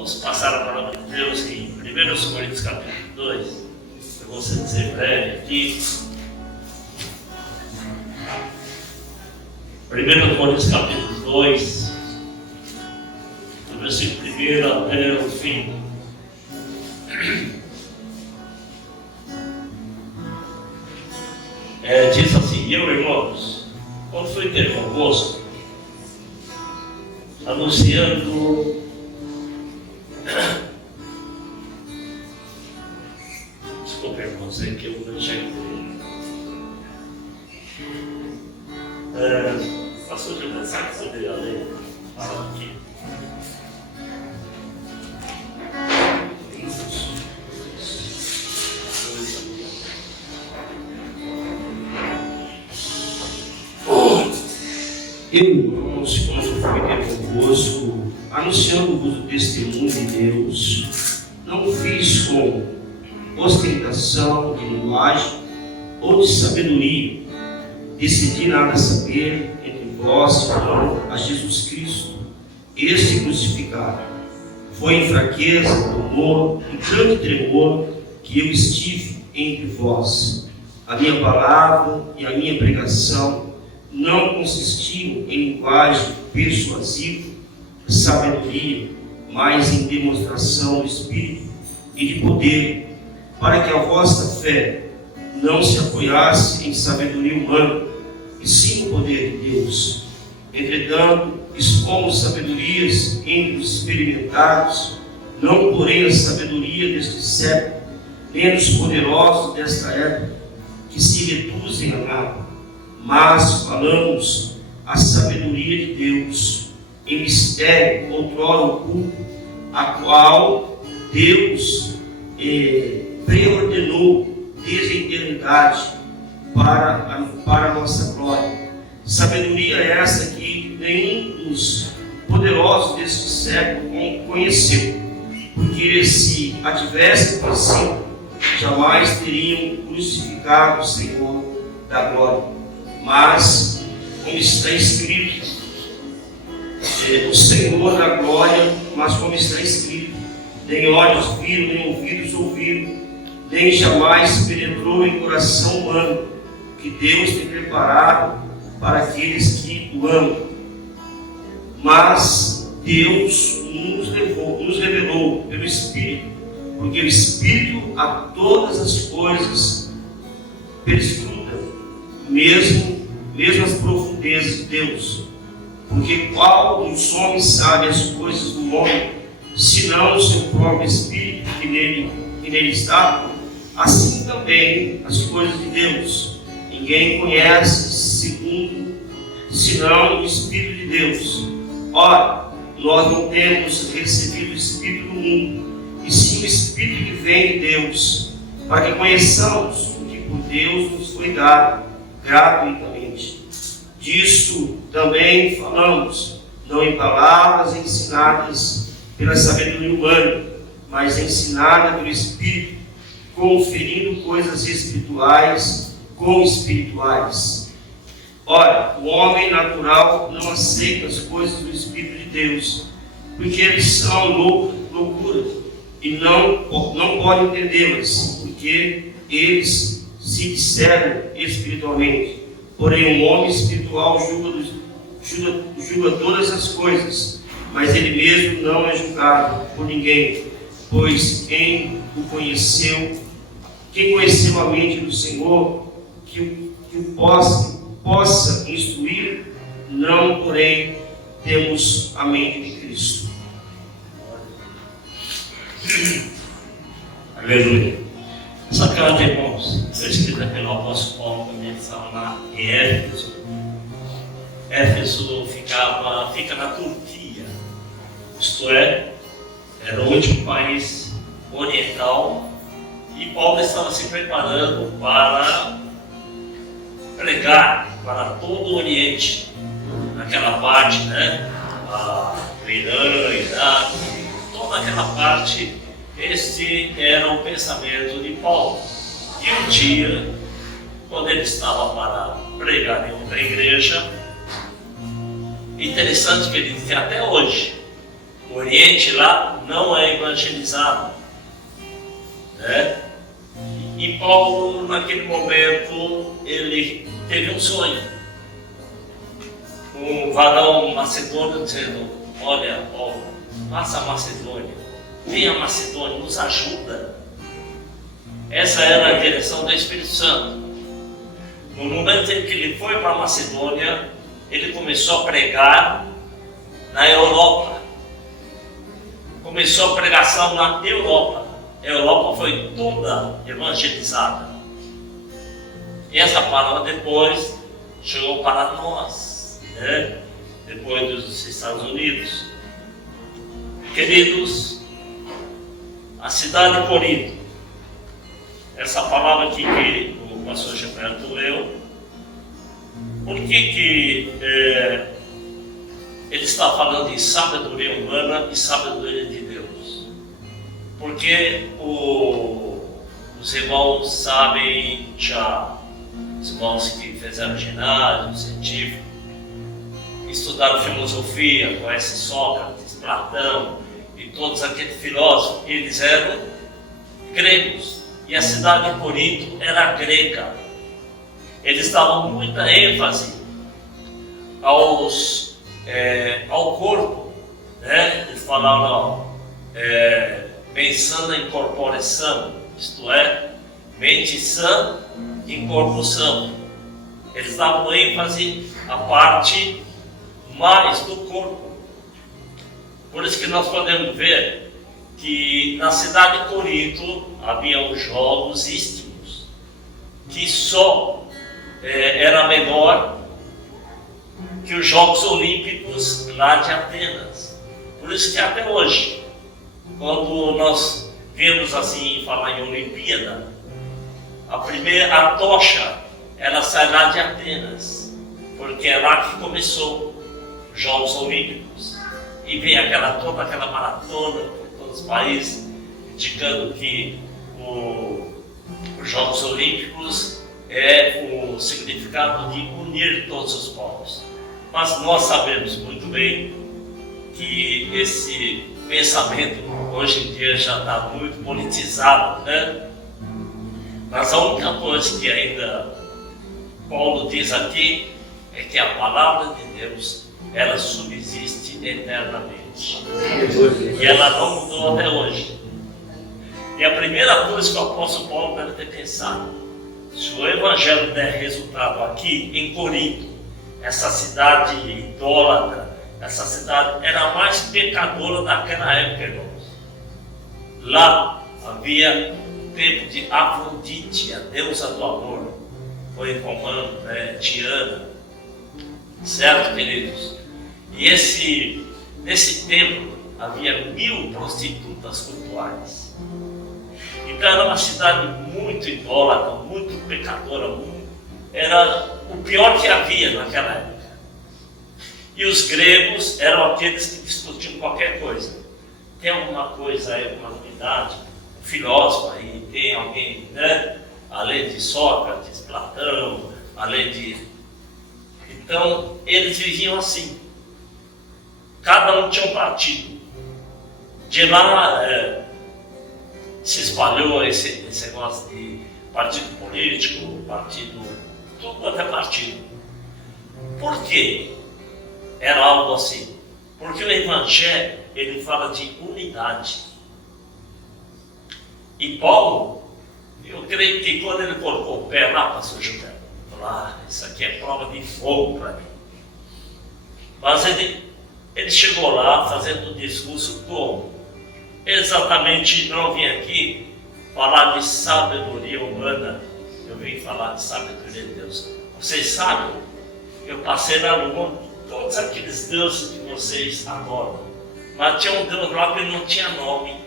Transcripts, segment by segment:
Vamos passar a palavra de Deus em 1 Coríntios capítulo 2. Eu vou ser breve aqui. 1 Coríntios capítulo 2, do versículo 1 até o fim. Diz assim: eu, irmãos, quando fui ter convosco, anunciando desculpe, irmãos, é que eu não enxerguei. Passou de mensagem sobre a lei. Fala aqui. Eu, irmãos, quando fui ter convosco, anunciando-vos o testemunho de Deus, não fiz com ostentação de linguagem ou de sabedoria. Decidi nada saber entre vós, senão a Jesus Cristo, este crucificado. Foi em fraqueza, temor e grande tremor que eu estive entre vós. A minha palavra e a minha pregação não consistiam em linguagem persuasiva, sabedoria, mas em demonstração do Espírito e de poder, para que a vossa fé não se apoiasse em sabedoria humana, e sim no poder de Deus. Entretanto, expomos sabedorias entre os experimentados, não porém a sabedoria deste século, nem dos poderosos desta época, que se reduzem a nada, mas falamos a sabedoria de Deus, em mistério outrora oculto, a qual Deus preordenou desde a eternidade para a nossa glória. Sabedoria essa que nenhum dos poderosos deste século conheceu, porque se a tivessem conhecido, jamais teriam crucificado o Senhor da glória. Mas, como está escrito, o Senhor da glória, mas como está escrito, nem olhos viram, nem ouvidos ouviram, nem jamais penetrou em coração humano, que Deus tem preparado para aqueles que o amam. Mas Deus nos revelou pelo Espírito, porque o Espírito a todas as coisas perscruta, mesmo as profundezas de Deus. Porque qual dos homens sabe as coisas do homem, senão o seu próprio Espírito que nele está? Assim também as coisas de Deus ninguém conhece senão o Espírito de Deus. Ora, nós não temos recebido o Espírito do mundo, e sim o Espírito que vem de Deus, para que conheçamos o que por Deus nos foi dado gratuitamente. Disto também falamos, não em palavras ensinadas pela sabedoria humana, mas ensinada pelo Espírito, conferindo coisas espirituais com espirituais. Ora, o homem natural não aceita as coisas do Espírito de Deus, porque eles são loucura, e não pode entendê-las, porque eles se discernem espiritualmente. Porém, um homem espiritual julga todas as coisas, mas ele mesmo não é julgado por ninguém, pois quem conheceu a mente do Senhor, que o possa instruir, não, porém, temos a mente de Cristo. Aleluia. Essa carta, irmãos, foi escrita pelo apóstolo Paulo, quando ele estava lá em Éfeso. Éfeso fica na Turquia, isto é, era o último país oriental, e Paulo estava se preparando para pregar para todo o Oriente, naquela parte, né? O Irã, Iraque, toda aquela parte. Este era o pensamento de Paulo. E um dia, quando ele estava para pregar em outra igreja, interessante que ele diz que até hoje, o Oriente lá não é evangelizada, né? E Paulo, naquele momento, ele teve um sonho. Um varão macedônio dizendo: olha, Paulo, passa a Macedônia, venha a Macedônia, nos ajuda. Essa era a direção do Espírito Santo. No momento em que ele foi para a Macedônia, ele começou a pregar na Europa. Começou a pregação na Europa. A Europa foi toda evangelizada. E essa palavra depois chegou para nós, né? Depois dos Estados Unidos. Queridos, a cidade de Corinto, essa palavra aqui que o pastor Gilberto leu, por que ele está falando de sabedoria humana e sabedoria de Deus? Porque os irmãos sabem já, os irmãos que fizeram ginásio, científico, estudaram filosofia, conhecem Sócrates, Platão e todos aqueles filósofos, eles eram gregos. E a cidade de Corinto era grega. Eles davam muita ênfase ao corpo, né? Eles falavam pensando em corpore sano, isto é, mente sã e corpo são. Eles davam ênfase à parte mais do corpo. Por isso que nós podemos ver que na cidade de Corinto havia os jogos istmos, que só era menor que os Jogos Olímpicos lá de Atenas. Por isso que até hoje, quando nós vemos assim falar em Olimpíada, a tocha, ela sai lá de Atenas, porque é lá que começou os Jogos Olímpicos. E vem toda aquela maratona por todos os países, indicando que os Jogos Olímpicos é o significado de unir todos os povos. Mas nós sabemos muito bem que esse pensamento hoje em dia já está muito politizado, né? Mas a única coisa que ainda Paulo diz aqui é que a palavra de Deus, ela subsiste eternamente. E ela não mudou até hoje. E a primeira coisa que o apóstolo Paulo deve ter pensado: se o evangelho der resultado aqui em Corinto, essa cidade idólatra, essa cidade era a mais pecadora daquela época, irmãos. Lá havia o templo de Afrodite, a deusa do amor. Foi romano, né? Diana. Certo, queridos? E nesse templo havia 1000 prostitutas cultuais. Então era uma cidade muito idólatra, muito pecadora, era o pior que havia naquela época. E os gregos eram aqueles que discutiam qualquer coisa. Tem alguma coisa aí, alguma novidade? Um filósofo aí, tem alguém, né? Além de Sócrates, Platão, além de... Então, eles viviam assim. Cada um tinha um partido. De lá se espalhou esse negócio de partido político, partido... Tudo até partido. Por quê? Era algo assim. Porque o Evangelho, ele fala de unidade. E Paulo, eu creio que quando ele colocou o pé lá, pastor José, falou: isso aqui é prova de fogo para mim. Mas ele chegou lá fazendo um discurso como? Exatamente, não vim aqui falar de sabedoria humana, eu vim falar de sabedoria de Deus. Vocês sabem, eu passei na lua, todos aqueles deuses que vocês adoram, mas tinha um Deus lá que não tinha nome.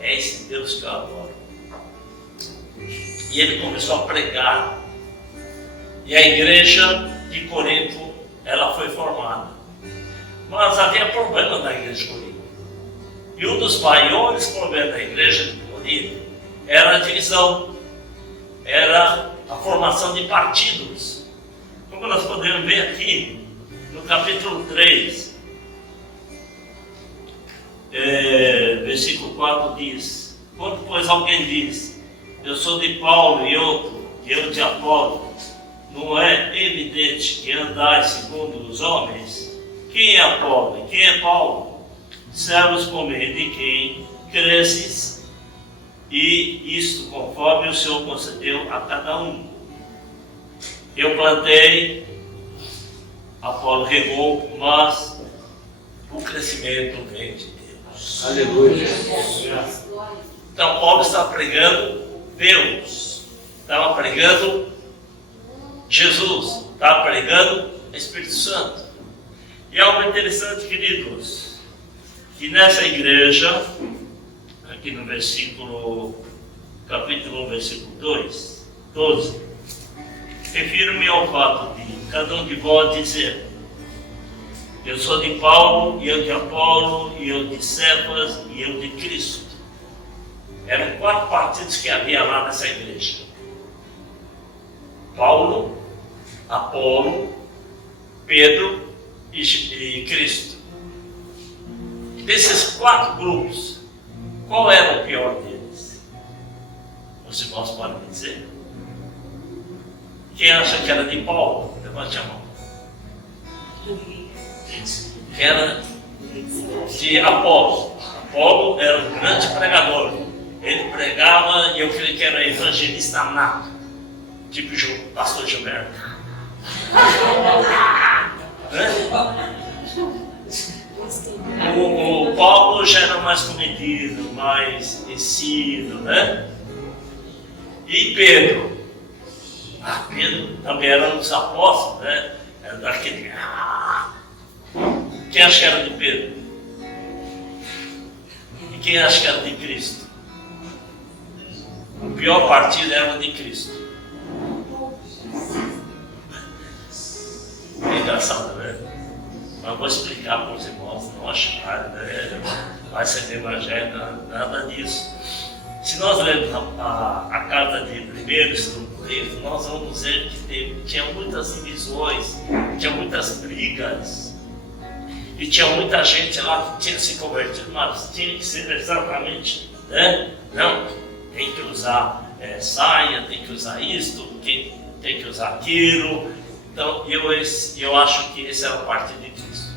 É esse Deus que eu adoro. E ele começou a pregar. E a igreja de Corinto, ela foi formada. Mas havia problema na igreja de Corinto. E um dos maiores problemas da igreja de Corinto era a divisão, era a formação de partidos. Como nós podemos ver aqui, no capítulo 3, versículo 4 diz: quando pois alguém diz, eu sou de Paulo e outro, eu de Apolo, não é evidente que andais segundo os homens? Quem é Apolo e quem é Paulo? Servos por meio de quem cresces, e isto conforme o Senhor concedeu a cada um. Eu plantei, Apolo regou, mas o crescimento vem de Deus. Aleluia. Então Paulo estava pregando Deus, estava pregando Jesus, estava pregando o Espírito Santo. E algo interessante, queridos, que nessa igreja, aqui no capítulo 1, versículo 12, refiro-me ao fato de cada um de vós dizer: eu sou de Paulo, e eu de Apolo, e eu de Cefas, e eu de Cristo. Eram 4 partidos que havia lá nessa igreja: Paulo, Apolo, Pedro e Cristo. Desses 4 grupos, qual era o pior deles? Os irmãos podem me dizer? Quem acha que era de Paulo? Levante a mão. Quem era de Apolo? Apolo era um grande pregador. Ele pregava, e eu creio que era evangelista nato, tipo o pastor Gilberto. O Paulo já era mais comedido, mais ensino, né? E Pedro? Pedro também era um dos apóstolos, né? Era daquele. Quem acha que era de Pedro? E quem acha que era de Cristo? O pior partido era o de Cristo. É engraçado, né? Mas vou explicar para os irmãos, não acharem, né? Vai ser de evangelho, nada disso. Se nós lermos a carta de 1 e 2 Coríntios, nós vamos ver que tinha muitas divisões, tinha muitas brigas, e tinha muita gente lá que tinha se convertido, mas tinha que ser exatamente, né? Não, tem que usar saia, tem que usar isto, tem que usar aquilo. Então eu acho que esse era o partido de Cristo.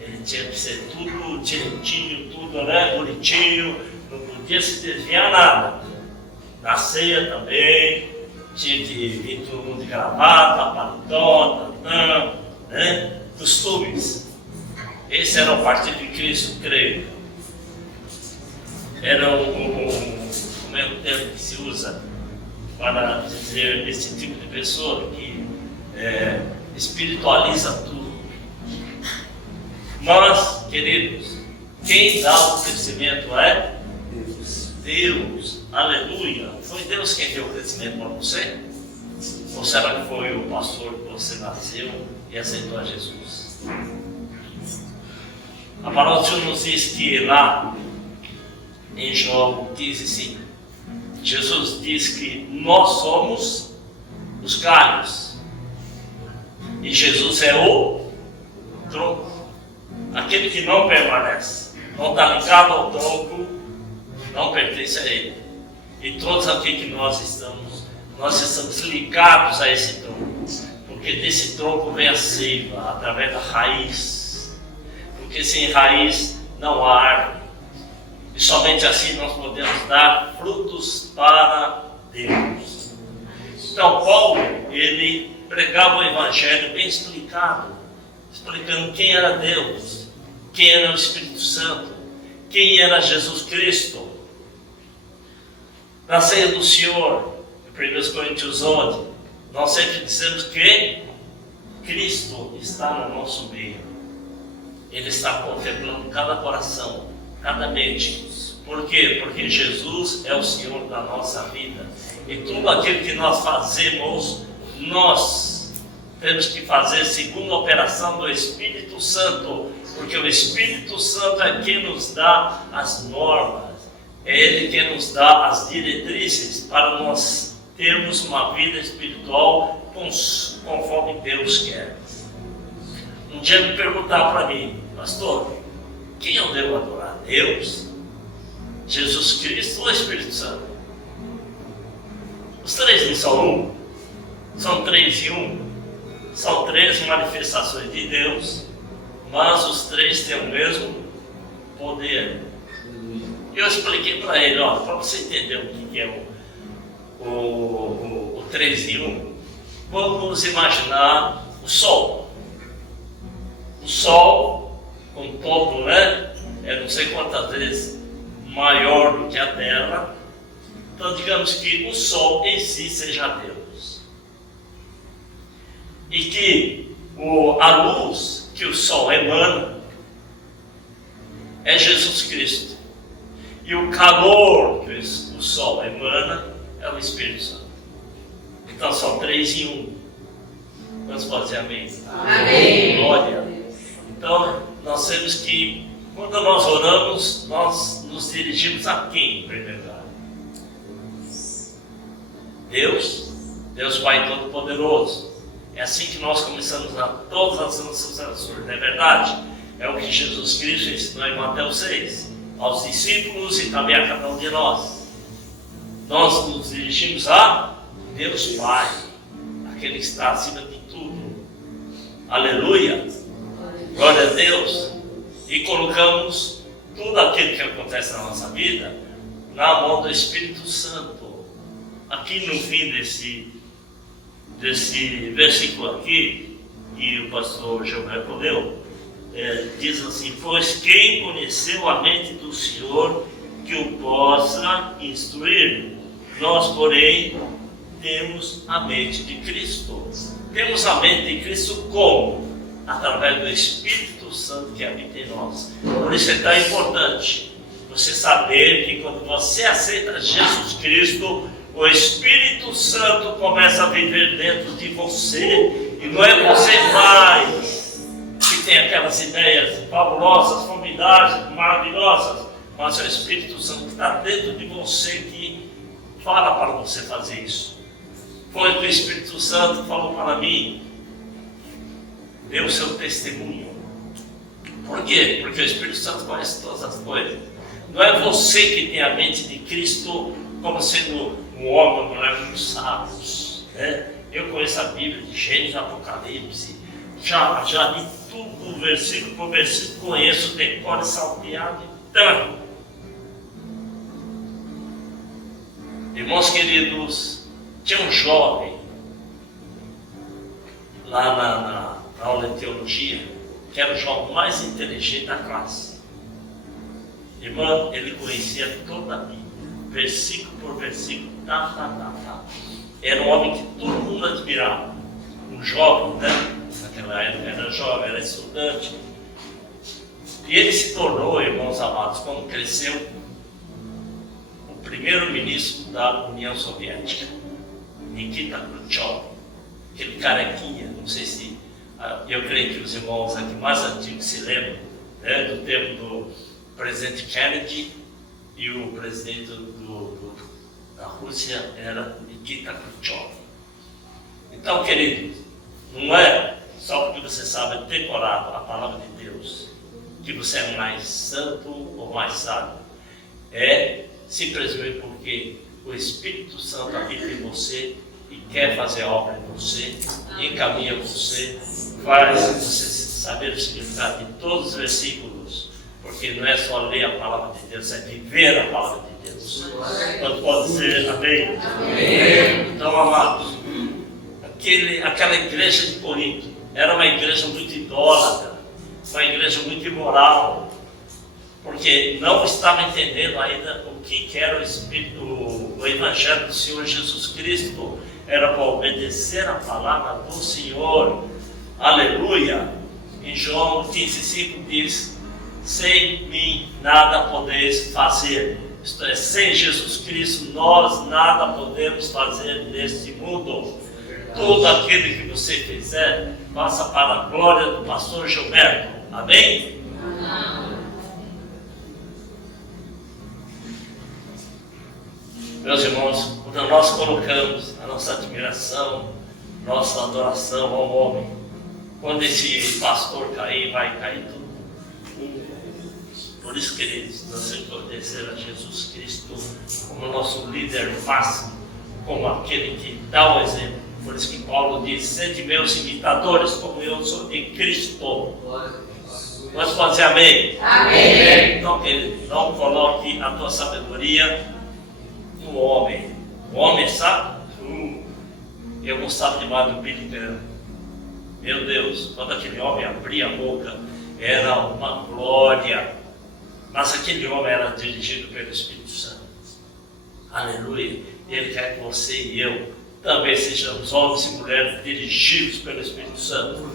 Ele tinha que ser tudo direitinho, tudo, né, bonitinho, não podia se desviar nada. Na ceia também, tinha que vir todo mundo de gravata, paletó, né, costumes. Esse era o partido de Cristo, creio. Era como é o termo que se usa para dizer esse tipo de pessoa que espiritualiza tudo. Mas, queridos, quem dá o crescimento é Deus. Aleluia. Foi Deus quem deu o crescimento para você? Ou será que foi o pastor que você nasceu e aceitou a Jesus? A palavra do Senhor nos diz que lá em João 15:5, Jesus diz que nós somos os galhos e Jesus é o tronco. Aquele que não permanece, não está ligado ao tronco, não pertence a ele. E todos aqui que nós estamos ligados a esse tronco, porque desse tronco vem a seiva, através da raiz. Porque sem raiz não há árvore. E somente assim nós podemos dar frutos para Deus. Então Paulo, ele pregava o Evangelho bem explicado, explicando quem era Deus, quem era o Espírito Santo, quem era Jesus Cristo. Na ceia do Senhor, em 1 Coríntios 11, nós sempre dizemos que Cristo está no nosso meio. Ele está contemplando cada coração, cada mente. Por quê? Porque Jesus é o Senhor da nossa vida. E tudo aquilo que nós fazemos, nós temos que fazer segundo a operação do Espírito Santo. Porque o Espírito Santo é quem nos dá as normas. É Ele quem nos dá as diretrizes para nós termos uma vida espiritual conforme Deus quer. Um dia me perguntaram para mim: pastor, quem eu devo adorar? Deus, Jesus Cristo ou Espírito Santo? Os três não são um? São três em um? São três manifestações de Deus, mas os três têm o mesmo poder. Eu expliquei para ele, para você entender o que é o 3 em 1, vamos imaginar o Sol. O Sol, um pouco, é não sei quantas vezes maior do que a Terra. Então, digamos que o Sol em si seja Deus. E que a luz que o Sol emana é Jesus Cristo. E o calor que o Sol emana é o Espírito Santo. Então são 3 em 1. Vamos fazer amém? Amém. Glória. Então nós temos que, quando nós oramos, nós nos dirigimos a quem em primeiro lugar? Deus Pai Todo-Poderoso. É assim que nós começamos todas as nossas orações, não é verdade? É o que Jesus Cristo ensinou em Mateus 6, aos discípulos e também a cada um de nós. Nós nos dirigimos a Deus Pai, aquele que está acima de tudo. Aleluia! Glória a Deus! E colocamos tudo aquilo que acontece na nossa vida na mão do Espírito Santo. Aqui no fim desse versículo aqui, que o pastor Gilberto leu, diz assim: pois quem conheceu a mente do Senhor que o possa instruir? Nós, porém, temos a mente de Cristo. Temos a mente de Cristo como? Através do Espírito Santo que habita em nós. Por isso é tão importante você saber que quando você aceita Jesus Cristo, o Espírito Santo começa a viver dentro de você. E não é você mais que tem aquelas ideias fabulosas, formidáveis, maravilhosas, mas é o Espírito Santo que está dentro de você que fala para você fazer isso. Foi o que o Espírito Santo falou para mim. Dê o seu testemunho. Por quê? Porque o Espírito Santo conhece todas as coisas. Não é você que tem a mente de Cristo como sendo um homem, uma mulher muito sábios. Eu conheço a Bíblia de Gênesis, Apocalipse. Já li tudo, versículo por versículo, conheço, decoro, salteado e tanto. Irmãos queridos, tinha um jovem lá na aula de teologia, que era o jovem mais inteligente da classe. Irmão, ele conhecia toda a Bíblia, versículo por versículo, Era um homem que todo mundo admirava. Um jovem, naquela época era jovem, era estudante. E ele se tornou, irmãos amados, quando cresceu, o primeiro-ministro da União Soviética, Nikita Khrushchev, aquele carequinha, não sei se, eu creio que os irmãos aqui mais antigos se lembram, do tempo do presidente Kennedy, e o presidente da Rússia era Nikita Khrushchev. Então, queridos, não é só porque você sabe decorado a palavra de Deus que você é mais santo ou mais sábio. É simplesmente porque o Espírito Santo habita em você e quer fazer obra em você, encaminha você, faz você saber o significado de todos os versículos, porque não é só ler a palavra de Deus, é viver a palavra de Deus. Quando pode ser, amém? Amém. Então, amados, aquela igreja de Corinto era uma igreja muito idólatra, uma igreja muito imoral, porque não estava entendendo ainda o que era o Evangelho do Senhor Jesus Cristo. Era para obedecer a palavra do Senhor. Aleluia! Em João 15,5 diz: sem mim nada podeis fazer. Isto é, sem Jesus Cristo nós nada podemos fazer neste mundo. Tudo aquilo que você fizer, faça para a glória do pastor Gilberto. Amém? Amém. Meus irmãos, quando nós colocamos a nossa admiração, nossa adoração ao homem, quando esse pastor cair, vai cair tudo. Por isso, queridos, nós reconhecer a Jesus Cristo como nosso líder máximo, como aquele que dá o exemplo. Por isso que Paulo diz: sede meus imitadores, como eu sou de Cristo. Nós podemos dizer amém? Amém. Então, querido, não coloque a tua sabedoria no homem. O homem sabe? Eu gostava demais do Billy Graham. Meu Deus, quando aquele homem abria a boca, era uma glória. Mas aquele homem era dirigido pelo Espírito Santo. Aleluia. E Ele quer que você e eu também sejamos homens e mulheres dirigidos pelo Espírito Santo.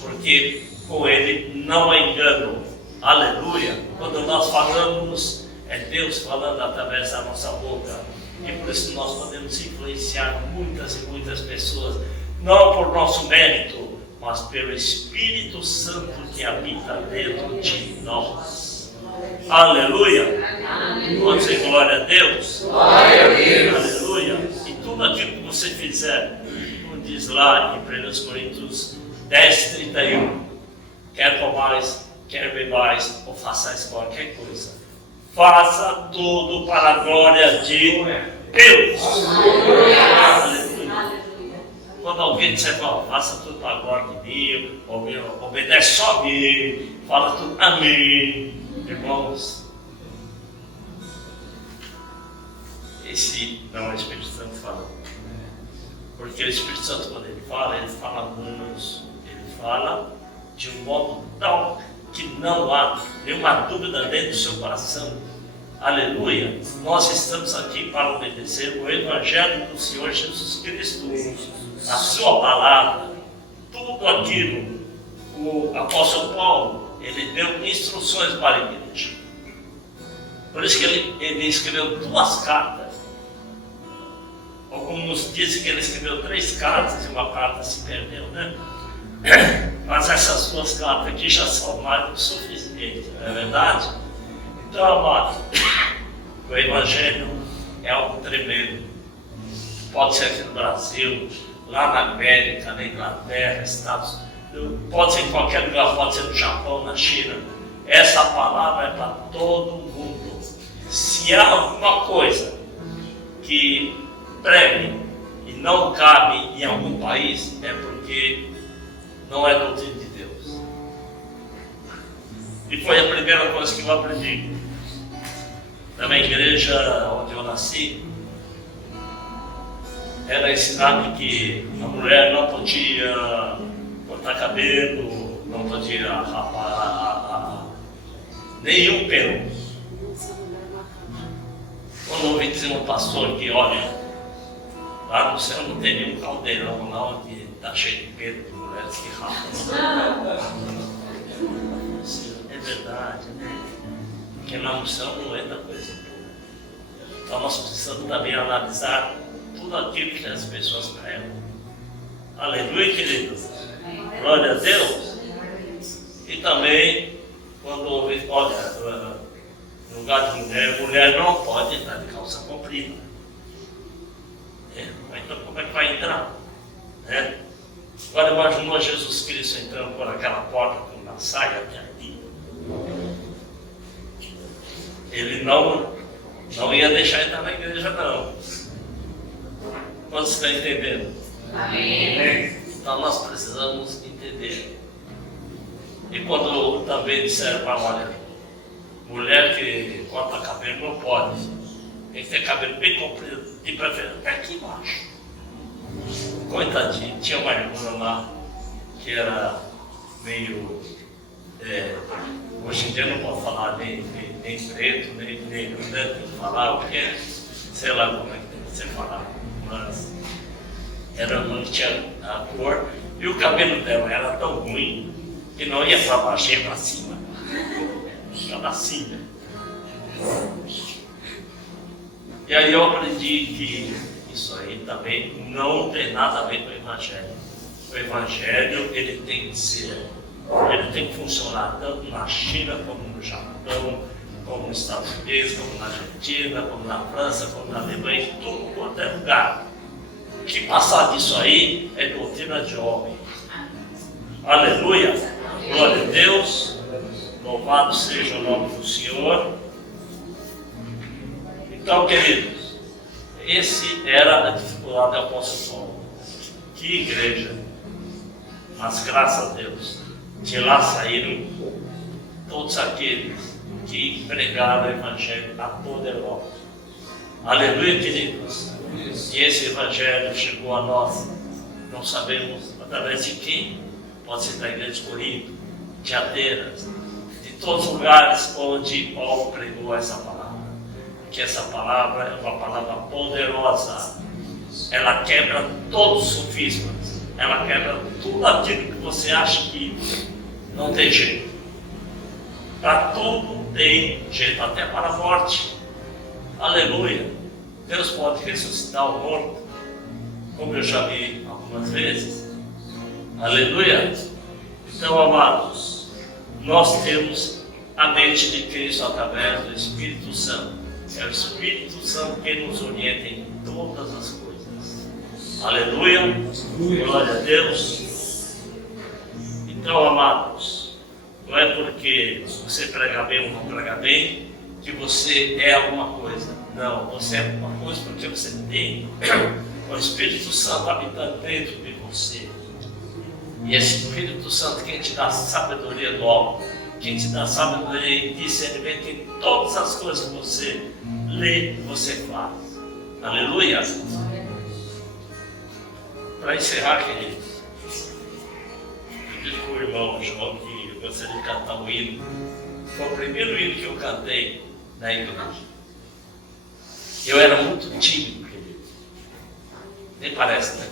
Porque com Ele não há engano. Aleluia. Quando nós falamos, é Deus falando através da nossa boca. E por isso nós podemos influenciar muitas e muitas pessoas. Não por nosso mérito, mas pelo Espírito Santo que habita dentro de nós. Aleluia! Pode dizer glória a Deus? Glória a Deus! Aleluia! E tudo aquilo que você fizer, como diz lá em 1 Coríntios 10:31, quer comais, quer bebais, ou façais qualquer coisa, faça tudo para a glória de Deus! Aleluia! Quando alguém disser, faça tudo para a glória de mim, obedece só a mim, fala tudo amém. Irmãos, esse não é o Espírito Santo falando. Porque o Espírito Santo, quando ele fala manso, ele fala de um modo tal que não há nenhuma dúvida dentro do seu coração. Aleluia! Nós estamos aqui para obedecer o Evangelho do Senhor Jesus Cristo, a sua palavra, tudo aquilo. O apóstolo Paulo, ele deu instruções para a igreja. Por isso que ele escreveu 2 cartas. Alguns dizem que ele escreveu 3 cartas e uma carta se perdeu, né? Mas essas 2 cartas aqui já são mais do que suficientes, não é verdade? Então, amado, o Evangelho é algo tremendo. Pode ser aqui no Brasil, lá na América, na Inglaterra, Estados Unidos. Pode ser em qualquer lugar, pode ser no Japão, na China. Essa palavra é para todo mundo. Se há alguma coisa que pregue e não cabe em algum país, é porque não é doutrina de Deus. E foi a primeira coisa que eu aprendi. Na minha igreja onde eu nasci, era ensinado que a mulher não podia cortar cabelo, não podia rapar nenhum pelo. Quando eu ouvi dizer um pastor que, olha, lá no céu não tem nenhum caldeirão não que está cheio de pelo de mulheres que rapam. É verdade, né? Porque lá no céu não entra coisa boa. Então nós precisamos também analisar tudo aquilo que as pessoas pregam. Aleluia, queridos. Glória a Deus. E também, quando houve, olha, no lugar de mulher não pode entrar de calça comprida. Então como é que vai entrar? Agora imaginou Jesus Cristo entrando por aquela porta com uma saia até aqui. Ele não ia deixar entrar na igreja, não. Quantos estão entendendo? Amém. Então nós precisamos entender. E quando também disseram para olha, mulher que corta cabelo não pode. Tem que ter cabelo bem comprido, de preferência até aqui embaixo. Coitadinho, tinha uma irmã lá que era meio. Hoje em dia não pode falar nem preto, nem negro, né? Tem que falar o que é, sei lá como é que tem que ser falado. Mas era uma que tinha a cor e o cabelo dela era tão ruim que não ia para baixo, ia para cima. Ficava assim, né? E aí eu aprendi que isso aí também não tem nada a ver com o Evangelho. O Evangelho, ele tem que funcionar tanto na China, como no Japão, como nos Estados Unidos, como na Argentina, como na França, como na Alemanha, em tudo quanto é lugar. O que passar disso aí é doutrina de homem. Aleluia! Glória a Deus! Louvado seja o nome do Senhor. Então, queridos, esse era a dificuldade do apóstolo Paulo. Que igreja! Mas graças a Deus, de lá saíram todos aqueles que pregaram o Evangelho a toda a Europa. Aleluia, queridos! E esse Evangelho chegou a nós, não sabemos através de quem. Pode ser da igreja de Corinto, de Atenas, de todos os lugares onde Paulo pregou essa palavra. Porque essa palavra é uma palavra poderosa. Ela quebra todos os sofismas. Ela quebra tudo aquilo que você acha que não tem jeito. Para tudo tem jeito, até para a morte. Aleluia! Deus pode ressuscitar o morto, como eu já vi algumas vezes. Aleluia! Então, amados, nós temos a mente de Cristo através do Espírito Santo. É o Espírito Santo que nos orienta em todas as coisas. Aleluia! Glória a Deus! Então, amados, não é porque você prega bem ou não prega bem que você é alguma coisa. Não, você é alguma coisa porque você tem o Espírito Santo habitando dentro de você. E esse Espírito Santo, quem te dá sabedoria do alto, quem te dá sabedoria e discernimento em todas as coisas que você lê, você faz. Aleluia! Para encerrar, queridos, eu disse para o irmão João que eu gostaria de cantar um hino. Foi o primeiro hino que eu cantei na igreja. Eu era muito tímido, querido. Nem parece, né?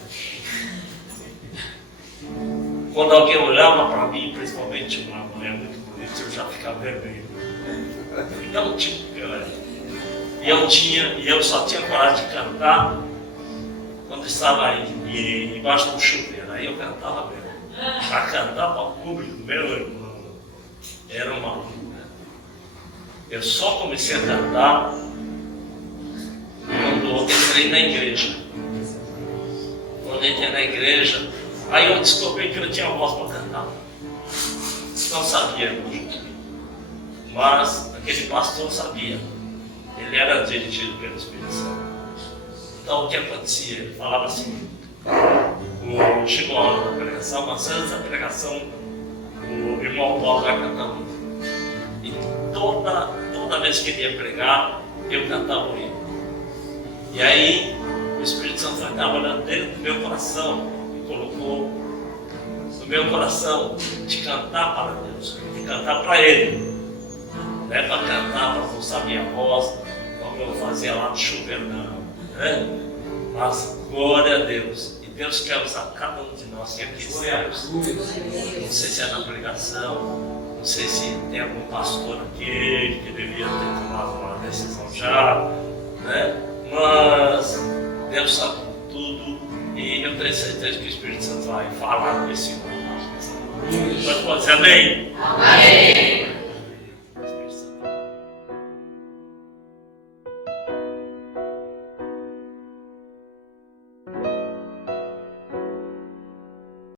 Quando alguém olhava para mim, principalmente uma mulher muito bonita, eu já ficava vermelho. Então, tipo, eu era. E eu só tinha coragem de cantar quando estava embaixo do chuveiro. Aí eu cantava mesmo. Para cantar para o público, meu irmão, era uma loucura. Eu só comecei a cantar quando eu entrei na igreja. Quando eu entrei na igreja, aí eu descobri que eu tinha voz para cantar. Não sabia, mas aquele pastor sabia. Ele era dirigido pelo Espírito Santo. Então o que acontecia? Ele falava assim, chegou a hora da pregação, mas antes da pregação o irmão Paulo vai cantar muito. E toda vez que ele ia pregar, eu cantava o hino. E aí o Espírito Santo foi trabalhando dentro do meu coração e colocou no meu coração de cantar para Deus, de cantar para Ele. Não é para cantar, para mostrar minha voz, como eu fazia lá no chuveiro, não. Né? Mas glória a Deus. E Deus quer usar cada um de nós que aqui estamos. Não sei se é na pregação, não sei se tem algum pastor aqui que deveria ter tomado uma decisão já, né? Mas Deus sabe tudo e eu tenho certeza que o Espírito Santo vai falar com esse homem. Pode dizer amém? Amém.